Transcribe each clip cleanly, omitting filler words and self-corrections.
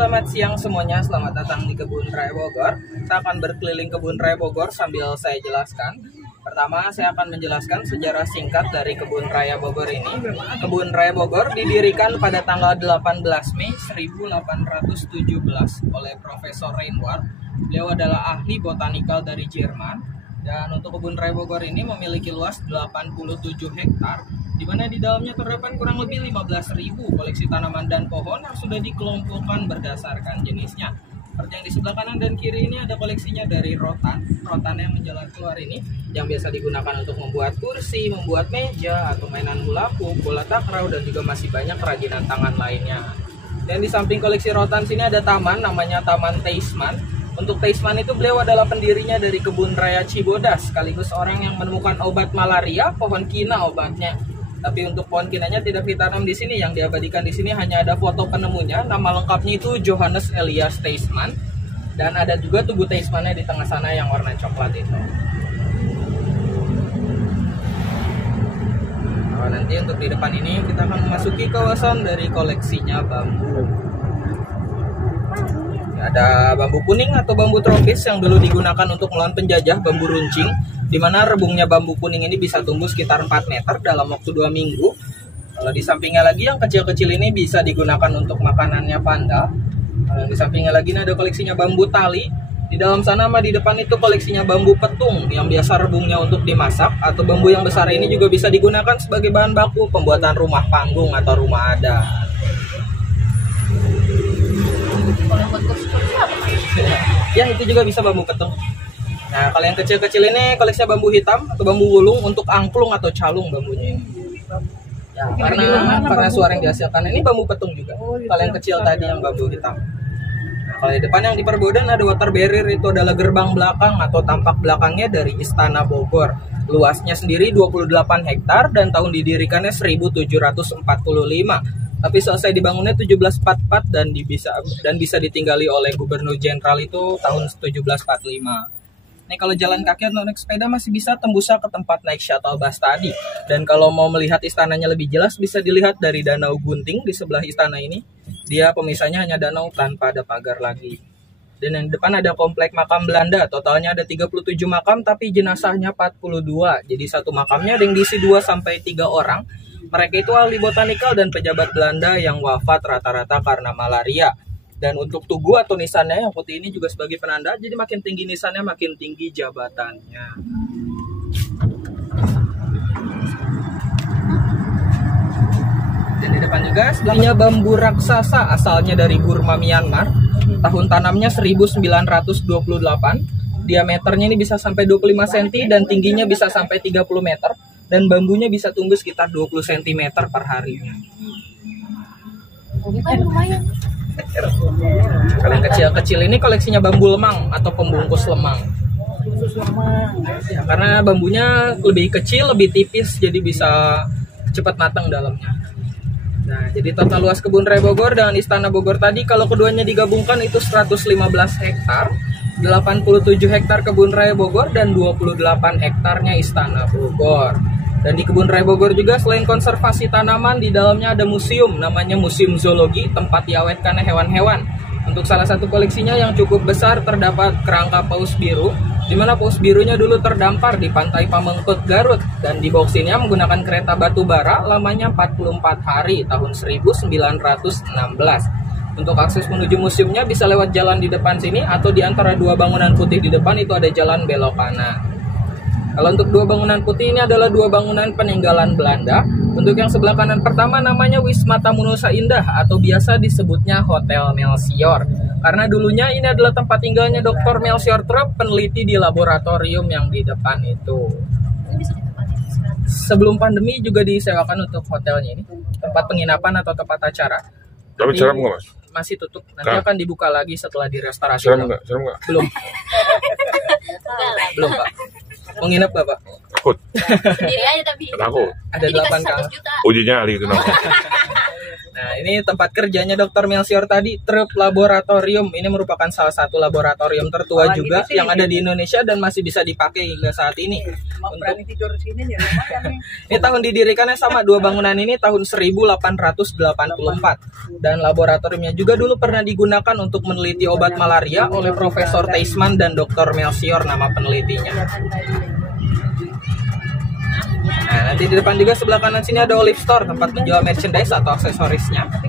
selamat siang semuanya. Selamat datang di Kebun Raya Bogor. Kita akan berkeliling Kebun Raya Bogor sambil saya jelaskan. Pertama, saya akan menjelaskan sejarah singkat dari Kebun Raya Bogor ini. Kebun Raya Bogor didirikan pada tanggal 18 Mei 1817 oleh Profesor Reinward. Beliau adalah ahli botanikal dari Jerman. Dan untuk Kebun Raya Bogor ini memiliki luas 87 hektar, di mana di dalamnya terdapat kurang lebih 15.000 koleksi tanaman dan pohon yang sudah dikelompokkan berdasarkan jenisnya. Seperti yang di sebelah kanan dan kiri ini ada koleksinya dari rotan yang menjalar keluar ini, yang biasa digunakan untuk membuat kursi, membuat meja, atau mainan bola takraw, dan juga masih banyak kerajinan tangan lainnya. Dan di samping koleksi rotan sini ada taman, namanya Taman Teisman. Untuk Teisman itu beliau adalah pendirinya dari Kebun Raya Cibodas, sekaligus orang yang menemukan obat malaria, pohon kina obatnya. Tapi untuk pohon kinanya tidak ditanam di sini, yang diabadikan di sini hanya ada foto penemunya. Nama lengkapnya itu Johannes Elias Teisman, dan ada juga tubuh Teismannya di tengah sana yang warna coklat itu. Nah, nanti untuk di depan ini kita akan memasuki kawasan dari koleksinya bambu. Ada bambu kuning atau bambu tropis yang dulu digunakan untuk melawan penjajah, bambu runcing, di mana rebungnya bambu kuning ini bisa tumbuh sekitar 4 meter dalam waktu 2 minggu. Kalau di sampingnya lagi yang kecil-kecil ini bisa digunakan untuk makanannya panda. Kalau di sampingnya lagi ini ada koleksinya bambu tali. Di dalam sana sama di depan itu koleksinya bambu petung yang biasa rebungnya untuk dimasak, atau bambu yang besar ini juga bisa digunakan sebagai bahan baku pembuatan rumah panggung atau rumah adat. Ya, itu juga bisa bambu petung. Nah, kalau yang kecil-kecil ini koleksinya bambu hitam atau bambu wulung untuk angklung atau calung bambunya ini. Ya, karena suara yang dihasilkan ini bambu petung juga. Kalau yang kecil tadi yang bambu hitam. Nah, kalau di depan yang di perbodan ada water barrier, itu adalah gerbang belakang atau tampak belakangnya dari Istana Bogor. Luasnya sendiri 28 hektar dan tahun didirikannya 1745. Tapi selesai dibangunnya 1744 dan bisa ditinggali oleh Gubernur Jenderal itu tahun 1745. Nih kalau jalan kaki atau naik sepeda masih bisa tembusnya ke tempat naik shuttle bus tadi. Dan kalau mau melihat istananya lebih jelas bisa dilihat dari Danau Gunting di sebelah istana ini. Dia pemisahnya hanya danau tanpa ada pagar lagi. Dan yang depan ada komplek makam Belanda. Totalnya ada 37 makam tapi jenazahnya 42. Jadi satu makamnya ada yang diisi 2-3 orang. Mereka itu ahli botanikal dan pejabat Belanda yang wafat rata-rata karena malaria. Dan untuk tugu atau nisannya yang putih ini juga sebagai penanda, jadi makin tinggi nisannya makin tinggi jabatannya. Dan di depan juga sebelahnya bambu raksasa asalnya dari Burma, Myanmar. Tahun tanamnya 1928. Diameternya ini bisa sampai 25 cm dan tingginya bisa sampai 30 meter. Dan bambunya bisa tumbuh sekitar 20 cm per harinya. Lumayan. Kalau yang kecil-kecil ini koleksinya bambu lemang atau pembungkus lemang. Ya, karena bambunya lebih kecil, lebih tipis, jadi bisa cepat matang dalamnya. Nah, jadi total luas Kebun Raya Bogor dengan Istana Bogor tadi, kalau keduanya digabungkan itu 115 hektar, 87 hektar Kebun Raya Bogor dan 28 hektarnya Istana Bogor. Dan di Kebun Raya Bogor juga selain konservasi tanaman, di dalamnya ada museum, namanya Museum Zoologi, tempat diawetkannya hewan-hewan. Untuk salah satu koleksinya yang cukup besar terdapat kerangka paus biru, di mana paus birunya dulu terdampar di pantai Pamengpeuk, Garut, dan di boxinnya menggunakan kereta batu bara lamanya 44 hari tahun 1916. Untuk akses menuju museumnya bisa lewat jalan di depan sini atau di antara dua bangunan putih di depan itu ada jalan belok kanan. Kalau untuk dua bangunan putih ini adalah dua bangunan peninggalan Belanda. Untuk yang sebelah kanan pertama namanya Wisma Tamunusa Indah atau biasa disebutnya Hotel Melsior. Karena dulunya ini adalah tempat tinggalnya Dr. Melsior Trup, peneliti di laboratorium yang di depan itu. Sebelum pandemi juga disewakan untuk hotelnya ini, tempat penginapan atau tempat acara. Tapi serem nggak, Mas? Masih tutup. Nanti akan dibuka lagi setelah direstorasi. Serem nggak? Serem nggak? Belum. Belum, Pak. Mau nginep Bapak? Takut. Sendiri aja tapi. Takut. Ada 8 kamar. Ujinya ahli kenapa? Nah, ini tempat kerjanya Dr. Melchior tadi, Trup Laboratorium. Ini merupakan salah satu laboratorium tertua juga yang ada di Indonesia dan masih bisa dipakai hingga saat ini. Berani tidur sini ya lumayan nih. Ini tahun didirikannya sama, dua bangunan ini tahun 1884. Dan laboratoriumnya juga dulu pernah digunakan untuk meneliti obat malaria oleh Profesor Teisman dan Dr. Melchior nama penelitinya. Nah, nanti di depan juga sebelah kanan sini ada Olive Store, tempat menjual merchandise atau aksesorisnya. Nah,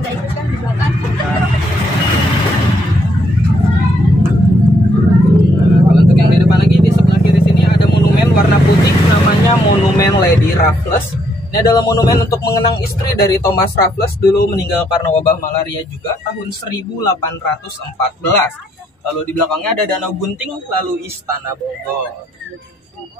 kalau untuk yang di depan lagi, di sebelah kiri sini ada monumen warna putih, namanya Monumen Lady Raffles. Ini adalah monumen untuk mengenang istri dari Thomas Raffles, dulu meninggal karena wabah malaria juga tahun 1814. Lalu di belakangnya ada Danau Gunting, lalu Istana Bogor.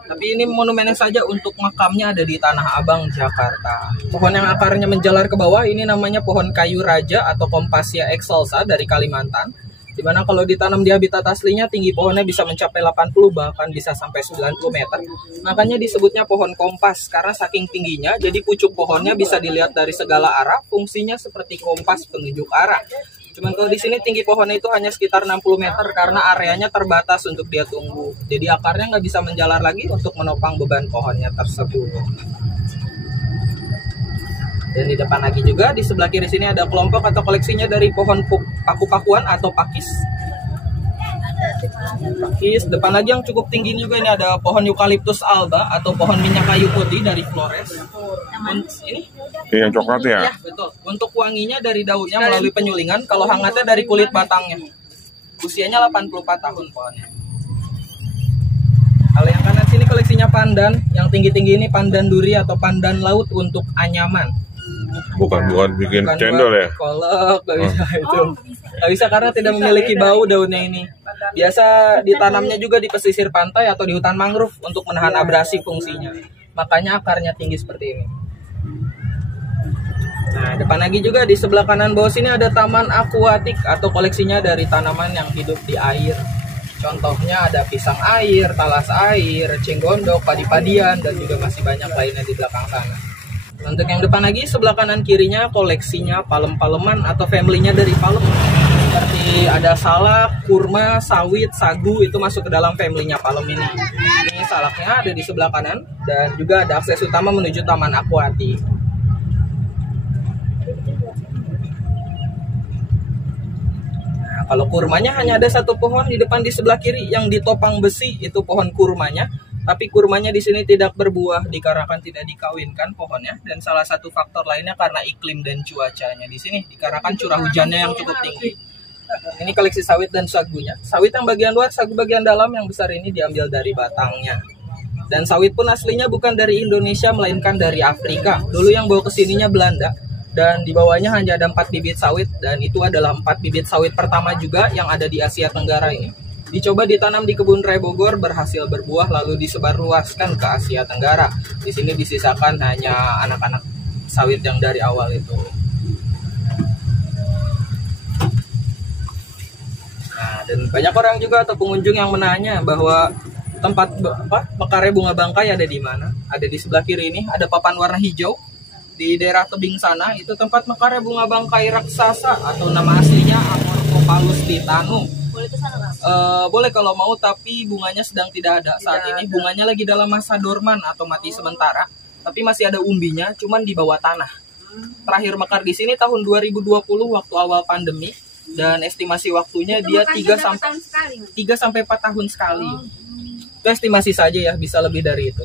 Tapi ini monumennya saja, untuk makamnya ada di Tanah Abang, Jakarta. Pohon yang akarnya menjalar ke bawah ini namanya pohon kayu raja atau Kompasia excelsa dari Kalimantan. Dimana kalau ditanam di habitat aslinya, tinggi pohonnya bisa mencapai 80 bahkan bisa sampai 90 meter. Makanya disebutnya pohon kompas karena saking tingginya, jadi pucuk pohonnya bisa dilihat dari segala arah, fungsinya seperti kompas penunjuk arah. Cuman kalau di sini tinggi pohonnya itu hanya sekitar 60 meter karena areanya terbatas untuk dia tumbuh. Jadi akarnya nggak bisa menjalar lagi untuk menopang beban pohonnya tersebut. Dan di depan lagi juga, di sebelah kiri sini ada kelompok atau koleksinya dari pohon paku-pakuan atau pakis. Pakis. Depan lagi yang cukup tinggi juga, ini ada pohon Eucalyptus alba atau pohon minyak kayu putih dari Flores. Ini Yang coklat ya? Ya, betul. Untuk wanginya dari daunnya melalui penyulingan, kalau hangatnya dari kulit batangnya. Usianya 84 tahun pohonnya. Kalau yang kanan sini koleksinya pandan, yang tinggi-tinggi ini pandan duri atau pandan laut untuk anyaman. Bukan bikin Bukan cendol buat ya? kolak, gak bisa itu. Gak bisa karena tidak memiliki bau daunnya ini. Biasa ditanamnya juga di pesisir pantai atau di hutan mangrove untuk menahan abrasi fungsinya. Makanya akarnya tinggi seperti ini. Nah, depan lagi juga di sebelah kanan bawah sini ada taman akuatik atau koleksinya dari tanaman yang hidup di air. Contohnya ada pisang air, talas air, cenggondok, padi-padian, dan juga masih banyak lainnya di belakang sana. Untuk yang depan lagi, sebelah kanan kirinya koleksinya palem-paleman atau family-nya dari palem. Seperti ada salak, kurma, sawit, sagu, itu masuk ke dalam family-nya palem ini. Ini salaknya ada di sebelah kanan, dan juga ada akses utama menuju taman akuatik. Kalau kurmanya hanya ada satu pohon di depan di sebelah kiri yang ditopang besi, itu pohon kurmanya. Tapi kurmanya di sini tidak berbuah dikarenakan tidak dikawinkan pohonnya, dan salah satu faktor lainnya karena iklim dan cuacanya di sini dikarenakan curah hujannya yang cukup tinggi. Ini koleksi sawit dan sagunya. Sawit yang bagian luar, sagu bagian dalam yang besar ini diambil dari batangnya. Dan sawit pun aslinya bukan dari Indonesia melainkan dari Afrika. Dulu yang bawa kesininya Belanda. Dan di bawahnya hanya ada 4 bibit sawit, dan itu adalah 4 bibit sawit pertama juga yang ada di Asia Tenggara ini. Dicoba ditanam di kebun raya Bogor, berhasil berbuah lalu disebarluaskan ke Asia Tenggara. Di sini disisakan hanya anak-anak sawit yang dari awal itu. Nah, dan banyak orang juga atau pengunjung yang menanya bahwa tempat mekarnya bunga bangkai ada di mana? Ada di sebelah kiri ini, ada papan warna hijau. Di daerah tebing sana, itu tempat mekarnya bunga bangkai raksasa atau nama aslinya Amorphophallus titanum. Boleh ke sana, Mas? Boleh kalau mau, tapi bunganya sedang tidak ada saat ini. Bunganya lagi dalam masa dorman atau mati sementara, tapi masih ada umbinya, cuman di bawah tanah. Terakhir mekar di sini tahun 2020 waktu awal pandemi, dan estimasi waktunya dia 3 sampai 4 tahun sekali. Itu estimasi saja ya, bisa lebih dari itu.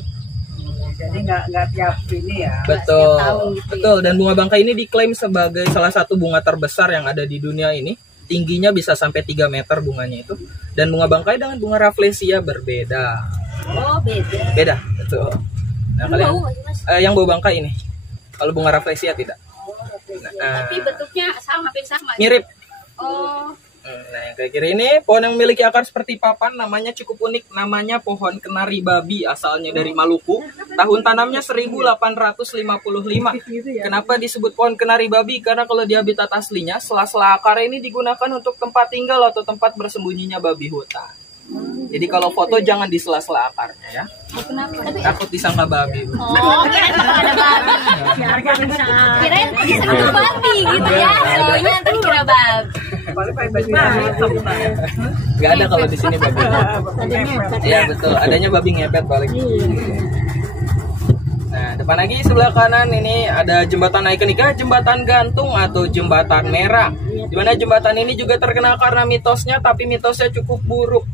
Jadi nggak tiap ini ya. Betul, gitu betul. Dan bunga bangkai ini diklaim sebagai salah satu bunga terbesar yang ada di dunia ini. Tingginya bisa sampai 3 meter bunganya itu. Dan bunga bangkai dengan bunga Rafflesia berbeda. Oh, beda. Beda, betul. Nah, kalian, Bau nggak sih, Mas? yang bau bangkai ini. Kalau bunga Rafflesia tidak. Tapi bentuknya hampir sama. Mirip. Oh, Nah, yang kayak kiri ini pohon yang memiliki akar seperti papan, namanya cukup unik, namanya pohon kenari babi, asalnya dari Maluku. Tahun tanamnya 1855. Kenapa disebut pohon kenari babi? Karena kalau di habitat aslinya, sela-sela akar ini digunakan untuk tempat tinggal atau tempat bersembunyinya babi hutan. Jadi kalau foto jangan di sela-sela akarnya ya. Kenapa? Takut disangka babi. Bu. Oh, kirain bakal ada babi. Kirain disangka babi gitu ya. Soalnya nanti kira babi. Paling babi hitam. Gak ada kalau di sini babi. Iya betul, adanya babi ngepet paling. Nah, depan lagi sebelah kanan ini ada jembatan ikonika, jembatan gantung atau jembatan merah. Dimana jembatan ini juga terkenal karena mitosnya, tapi mitosnya cukup buruk.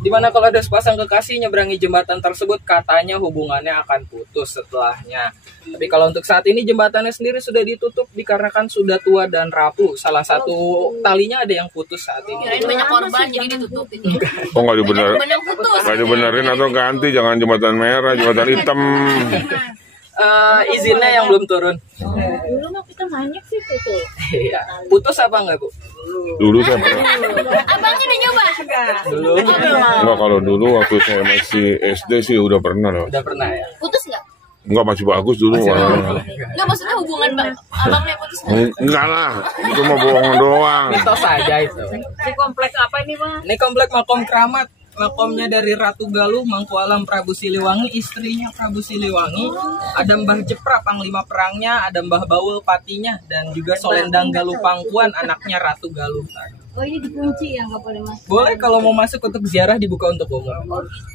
Dimana kalau ada sepasang kekasih nyeberangi jembatan tersebut, katanya hubungannya akan putus setelahnya. Tapi kalau untuk saat ini jembatannya sendiri sudah ditutup dikarenakan sudah tua dan rapuh. Salah satu talinya ada yang putus saat ini. Kirain banyak korban jadi ditutup ini. Oh nggak dibenerin, Banyak putus. nggak dibenerin atau ganti, jangan jembatan merah, jembatan hitam. Izinnya yang belum turun. Dulu mah kita banyak sih tuh. Iya. Putus apa enggak, Bu? Dulu saya pernah. Abangnya udah nyoba? Dulu Enggak, kalau dulu waktu saya masih SD sih udah pernah loh. udah pernah ya. Putus nggak? Enggak, masih bagus dulu. Nggak, maksudnya hubungan abangnya putus nggak? Enggak lah, itu mah bohong doang. Mitos saja itu. Di kompleks apa ini, Bang? Ini komplek Makom Keramat. Makomnya dari Ratu Galuh, Mangku Alam Prabu Siliwangi, istrinya Prabu Siliwangi. Ada Mbah Jepra, panglima perangnya, ada Mbah Baul patinya, dan juga Solendang Galuh Pangkuan, anaknya Ratu Galuh. Oh, ini dikunci ya, nggak boleh masuk. Boleh kalau mau masuk untuk ziarah dibuka untuk umum.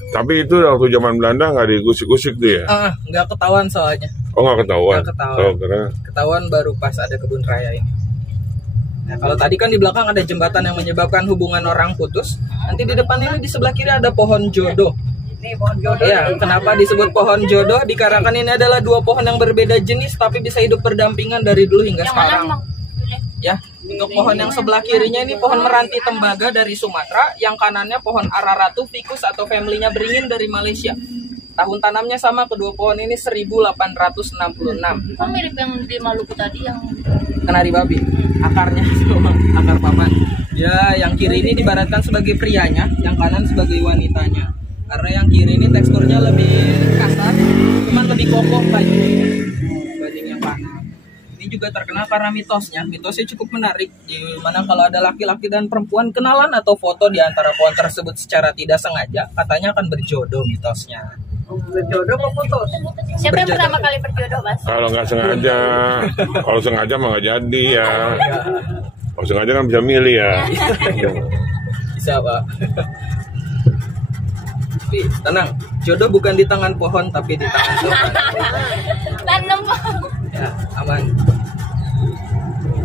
Tapi itu waktu zaman Belanda nggak diusik-usik tuh ya? Nggak ketahuan soalnya. Oh nggak ketahuan? Nggak ketahuan. Oh, karena Ketahuan baru pas ada kebun raya ini. Nah, kalau tadi kan di belakang ada jembatan yang menyebabkan hubungan orang putus. Nanti di depan ini di sebelah kiri ada pohon jodoh. Ini pohon jodoh. Ya, kenapa disebut pohon jodoh? Dikarenakan ini adalah dua pohon yang berbeda jenis tapi bisa hidup berdampingan dari dulu hingga sekarang. Ya, untuk pohon yang sebelah kirinya ini pohon meranti tembaga dari Sumatera, yang kanannya pohon araratu ficus atau family-nya beringin dari Malaysia. Tahun tanamnya sama kedua pohon ini 1866. Kok mirip yang di Maluku tadi yang Kenari babi, akarnya sama akar papan. Ya, yang kiri ini dibaratkan sebagai prianya, yang kanan sebagai wanitanya. Karena yang kiri ini teksturnya lebih kasar, cuman lebih kokoh dibanding yang kanan. Ini juga terkenal karena mitosnya. Mitosnya cukup menarik, di mana kalau ada laki-laki dan perempuan kenalan atau foto di antara pohon tersebut secara tidak sengaja, katanya akan berjodoh mitosnya. Berjodoh mau putus. siapa yang pertama kali berjodoh, Mas? kalau nggak sengaja, kalau sengaja mah nggak jadi ya. Kalau sengaja kan bisa milih ya. Bisa, Pak. Tapi tenang, jodoh bukan di tangan pohon tapi di tangan Tuhan. Tanam. Ya, aman.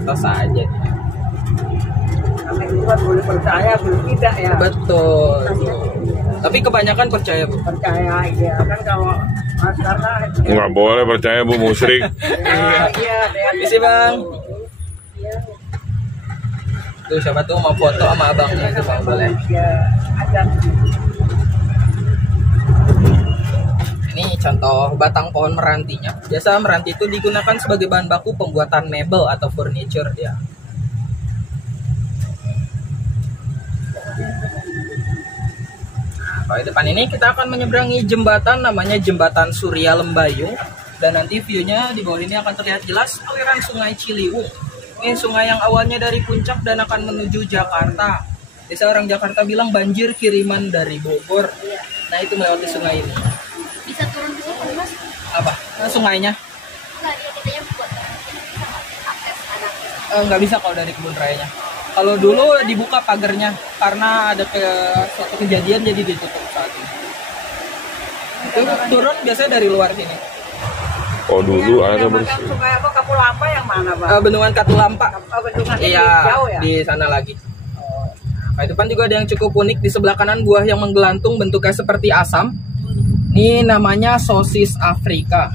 Tos aja. Sampai buat boleh percaya, boleh tidak ya. Betul. Tapi kebanyakan percaya, Bu. Percaya ya kan kalau karena Nggak boleh percaya Bu, musyrik. iya. Isi, Bang. Tuh, siapa tuh mau foto sama abangnya itu, Bang, boleh. Ya, ada. Ini contoh batang pohon merantinya. Biasa meranti itu digunakan sebagai bahan baku pembuatan mebel atau furniture ya. Nah, di depan ini kita akan menyeberangi jembatan namanya Jembatan Surya Lembayung, dan nanti view-nya di bawah ini akan terlihat jelas aliran Sungai Ciliwung. Ini sungai yang awalnya dari puncak dan akan menuju Jakarta. Biasa orang Jakarta bilang banjir kiriman dari Bogor. Nah, itu melewati sungai ini. Bisa turun ke situ, Mas? Apa? Sungainya? Enggak, dia katanya buat akses anak. Nggak bisa kalau dari kebun rayanya. Kalau dulu dibuka pagarnya karena ada suatu kejadian jadi ditutup saat ini. Itu turun biasanya dari luar sini. Oh dulu airnya Yang bersih. sungai apa Kapulampa yang mana, Bang? Bendungan Katulampa. Oh, bendungan ini Iya, jauh ya? di sana lagi. Nah, di depan juga ada yang cukup unik. Di sebelah kanan buah yang menggelantung bentuknya seperti asam. Ini namanya sosis Afrika.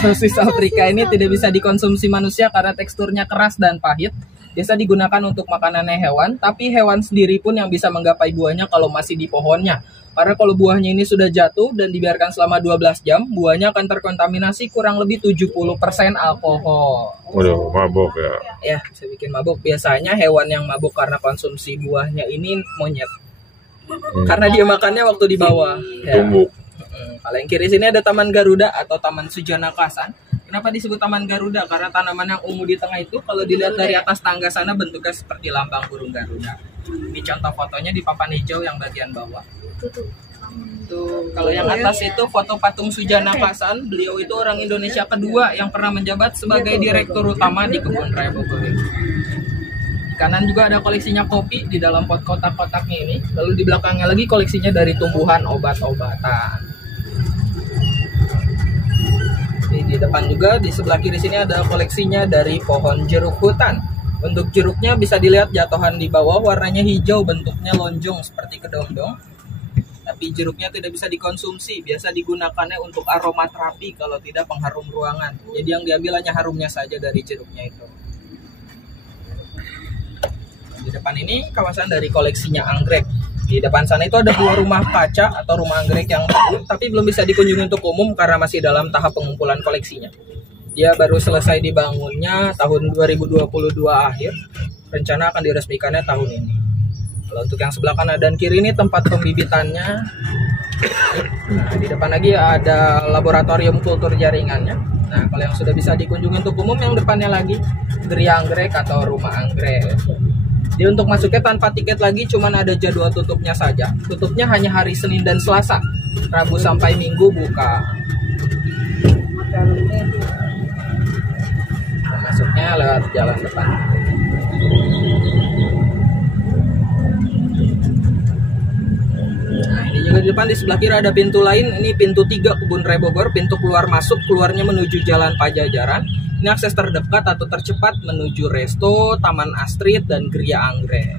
Sosis Afrika ini tidak bisa dikonsumsi manusia karena teksturnya keras dan pahit. Biasa digunakan untuk makanannya hewan, tapi hewan sendiri pun yang bisa menggapai buahnya kalau masih di pohonnya. Karena kalau buahnya ini sudah jatuh dan dibiarkan selama 12 jam, buahnya akan terkontaminasi kurang lebih 70% alkohol. Waduh, mabok ya. Ya, bisa bikin mabuk. Biasanya hewan yang mabuk karena konsumsi buahnya ini monyet. Karena dia makannya waktu di bawah. Ya. Tumbuk. Kalau yang kiri sini ada Taman Garuda atau Taman Sujana Kasan. Kenapa disebut Taman Garuda? Karena tanaman yang ungu di tengah itu kalau dilihat dari atas tangga sana bentuknya seperti lambang burung Garuda. Ini contoh fotonya di papan hijau yang bagian bawah. Tuh, kalau yang atas itu foto patung Sujana Kasan. Beliau itu orang Indonesia kedua yang pernah menjabat sebagai direktur utama di Kebun Raya Bogor ini. Di kanan juga ada koleksinya kopi di dalam pot kotak-kotaknya ini. Lalu di belakangnya lagi koleksinya dari tumbuhan obat-obatan. Di depan juga di sebelah kiri sini ada koleksinya dari pohon jeruk hutan. Untuk jeruknya bisa dilihat jatuhan di bawah, warnanya hijau, bentuknya lonjong seperti kedondong. Tapi jeruknya tidak bisa dikonsumsi, biasa digunakannya untuk aromaterapi kalau tidak pengharum ruangan. Jadi yang diambil hanya harumnya saja dari jeruknya itu. Di depan ini kawasan dari koleksinya anggrek. Di depan sana itu ada dua rumah kaca atau rumah anggrek yang baru, tapi belum bisa dikunjungi untuk umum karena masih dalam tahap pengumpulan koleksinya. Dia baru selesai dibangunnya tahun 2022 akhir. Rencana akan diresmikannya tahun ini. Kalau untuk yang sebelah kanan dan kiri ini tempat pembibitannya. Nah, di depan lagi ada laboratorium kultur jaringannya. Nah, kalau yang sudah bisa dikunjungi untuk umum yang depannya lagi geria anggrek atau rumah anggrek. Jadi untuk masuknya tanpa tiket lagi, cuman ada jadwal tutupnya saja. Tutupnya hanya hari Senin dan Selasa. Rabu sampai Minggu buka. Masuknya lewat jalan depan. Nah, ini juga di depan di sebelah kiri ada pintu lain. Ini pintu 3 Kebun Raya Bogor. Pintu keluar masuk, keluarnya menuju Jalan Pajajaran. Ini akses terdekat atau tercepat menuju Resto, Taman Astrid, dan Geria Anggrek.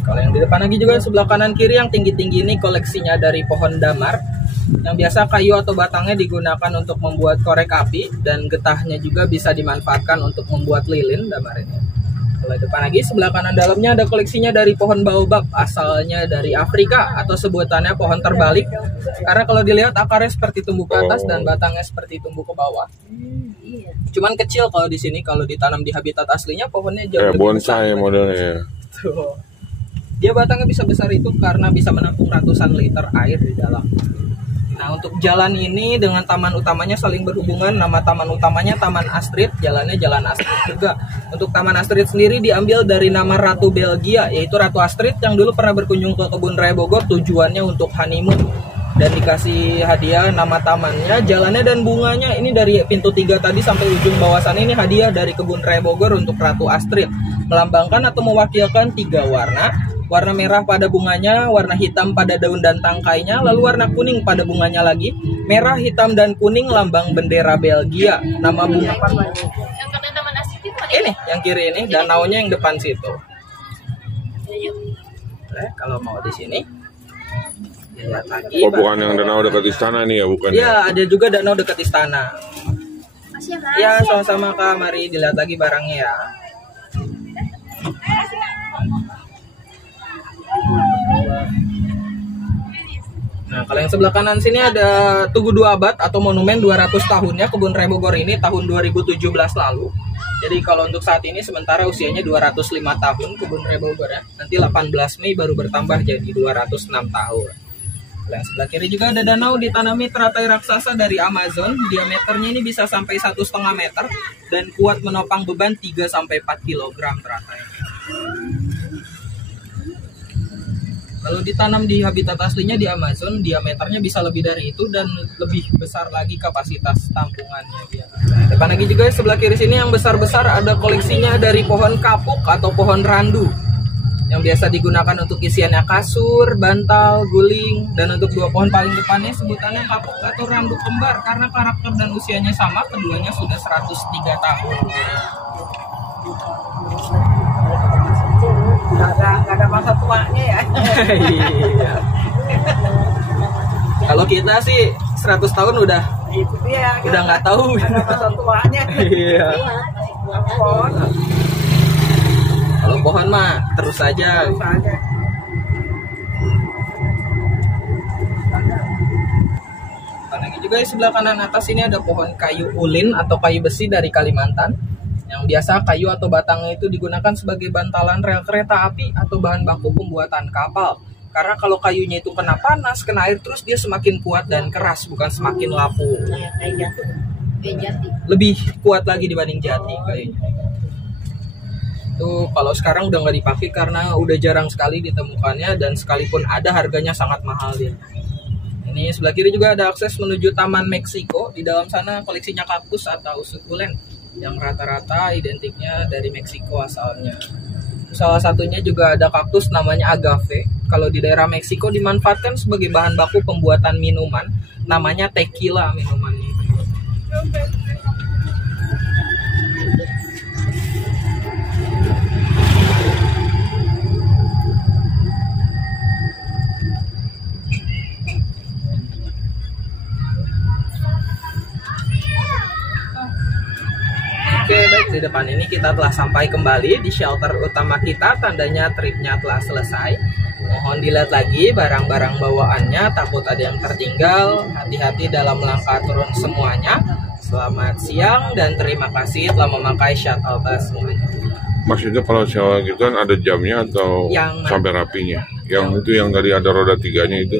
Kalau yang di depan lagi juga sebelah kanan kiri yang tinggi-tinggi ini koleksinya dari pohon damar. Yang biasa kayu atau batangnya digunakan untuk membuat korek api, dan getahnya juga bisa dimanfaatkan untuk membuat lilin damar ini. Kalau di depan lagi sebelah kanan dalamnya ada koleksinya dari pohon baobab, asalnya dari Afrika atau sebutannya pohon terbalik. Karena kalau dilihat akarnya seperti tumbuh ke atas dan batangnya seperti tumbuh ke bawah. Cuman kecil kalau di sini, kalau ditanam di habitat aslinya pohonnya jauh lebih bonsai besar. modelnya. Tuh. Dia batangnya bisa besar itu karena bisa menampung ratusan liter air di dalam. Nah, untuk jalan ini dengan taman utamanya saling berhubungan. Nama taman utamanya Taman Astrid, jalannya Jalan Astrid juga. Untuk Taman Astrid sendiri diambil dari nama Ratu Belgia, yaitu Ratu Astrid yang dulu pernah berkunjung ke Kebun Raya Bogor tujuannya untuk honeymoon. Dan dikasih hadiah nama tamannya, jalannya dan bunganya ini dari pintu 3 tadi sampai ujung bawah sana ini hadiah dari Kebun Raya Bogor untuk Ratu Astrid. Melambangkan atau mewakilkan 3 warna. Warna merah pada bunganya, warna hitam pada daun dan tangkainya, lalu warna kuning pada bunganya lagi. Merah, hitam, dan kuning lambang bendera Belgia. Nama bunga Yang kata Taman Astrid itu mana? ini, yang kiri ini, danaunya yang depan situ. Kalau mau di sini, lihat lagi. Oh, bukan yang danau dekat istana nih ya, bukan? Ya, ada juga danau dekat istana. Masih ya, Mas? Ya, sama-sama Kak, mari dilihat lagi barangnya ya. Nah, kalau yang sebelah kanan sini ada Tugu 2 Abad atau monumen 200 tahunnya Kebun Raya Bogor ini tahun 2017 lalu. Jadi kalau untuk saat ini sementara usianya 205 tahun Kebun Raya Bogor ya. Nanti 18 Mei baru bertambah jadi 206 tahun. Kalau yang sebelah kiri juga ada danau ditanami teratai raksasa dari Amazon. Diameternya ini bisa sampai 1,5 meter dan kuat menopang beban 3 sampai 4 kg teratai. Kalau ditanam di habitat aslinya di Amazon, diameternya bisa lebih dari itu dan lebih besar lagi kapasitas tampungannya dia. Depan lagi juga sebelah kiri sini yang besar-besar ada koleksinya dari pohon kapuk atau pohon randu yang biasa digunakan untuk isiannya kasur, bantal, guling, dan untuk 2 pohon paling depannya sebutannya kapuk atau randu kembar karena karakter dan usianya sama, keduanya sudah 103 tahun. Nggak ada masa tuanya ya. Iya. Kalau kita sih 100 tahun udah Itu dia. udah nggak tahu. Ada masa tuanya. Iya. Pohon. Kalau pohon mah terus aja. Terus aja. Lagi juga di sebelah kanan atas ini ada pohon kayu ulin atau kayu besi dari Kalimantan. Yang biasa kayu atau batangnya itu digunakan sebagai bantalan rel kereta api atau bahan baku pembuatan kapal. Karena kalau kayunya itu kena panas, kena air terus dia semakin kuat dan keras, bukan semakin lapuk. Jati. lebih kuat lagi dibanding Jati kayaknya. Itu kalau sekarang udah nggak dipakai karena udah jarang sekali ditemukannya, dan sekalipun ada harganya sangat mahal dia. Ini sebelah kiri juga ada akses menuju Taman Meksiko. Di dalam sana koleksinya kaktus atau sukulen yang rata-rata identiknya dari Meksiko asalnya. Salah satunya juga ada kaktus namanya agave. Kalau di daerah Meksiko dimanfaatkan sebagai bahan baku pembuatan minuman, namanya tequila minumannya. Oke, baik, di depan ini kita telah sampai kembali di shelter utama kita, tandanya tripnya telah selesai. Mohon dilihat lagi barang-barang bawaannya, takut ada yang tertinggal. Hati-hati dalam langkah turun semuanya. Selamat siang dan terima kasih telah memakai shuttle bus semuanya. Maksudnya kalau sewa gitu kan ada jamnya atau Yang sampai rapinya? Yang itu yang tadi ada roda 3-nya itu?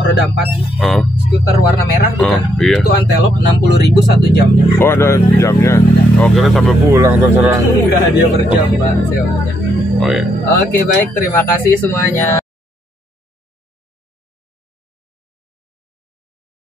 Roda 4, Oh, skuter warna merah bukan? iya. Itu Antelop 60.000 1 jamnya. oh ada jamnya. Oh, kira sampai pulang terserah. Enggak, dia per jam Pak sewanya. Oh ya. Oke, baik, terima kasih semuanya.